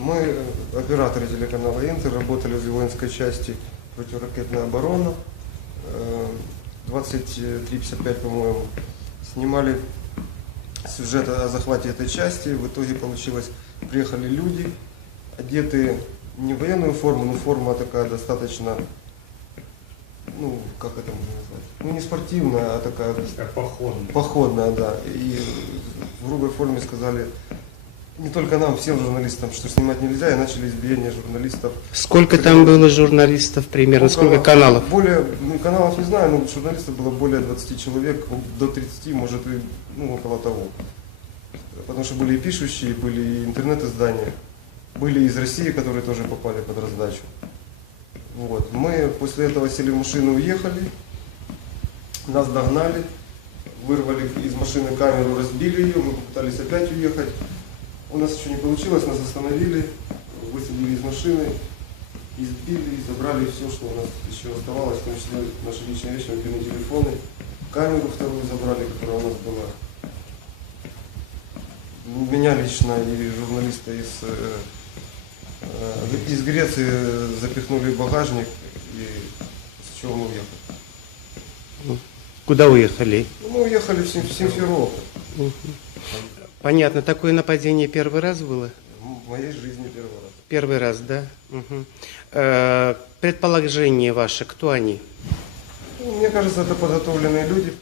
Мы, операторы телеканала Интер, работали в воинской части противоракетная оборона, 23:55, по-моему, снимали сюжет о захвате этой части. В итоге получилось, приехали люди, одеты не в военную форму, но форма такая достаточно, ну, как это можно назвать, ну, не спортивная, а такая походная, да. И в грубой форме сказали, не только нам, всем журналистам, что снимать нельзя, и начали избиение журналистов. Сколько там было журналистов примерно, сколько каналов? Более, ну, каналов не знаю, но журналистов было более 20 человек, до 30, может, и, ну, около того. Потому что были и пишущие, были и интернет-издания, были из России, которые тоже попали под раздачу. Вот. Мы после этого сели в машину и уехали, нас догнали, вырвали из машины камеру, разбили ее, мы попытались опять уехать. У нас еще не получилось, нас остановили, высадили из машины, избили, забрали все, что у нас еще оставалось, в том числе наши личные вещи, мобильные телефоны, камеру вторую забрали, которая у нас была. Меня лично и журналиста из Греции запихнули в багажник, и с чего мы уехали. Куда уехали? Ну, мы уехали в Симферополь. Понятно, такое нападение первый раз было? В моей жизни первый раз. Первый раз, да? Угу. Предположение ваше, кто они? Ну, мне кажется, это подготовленные люди.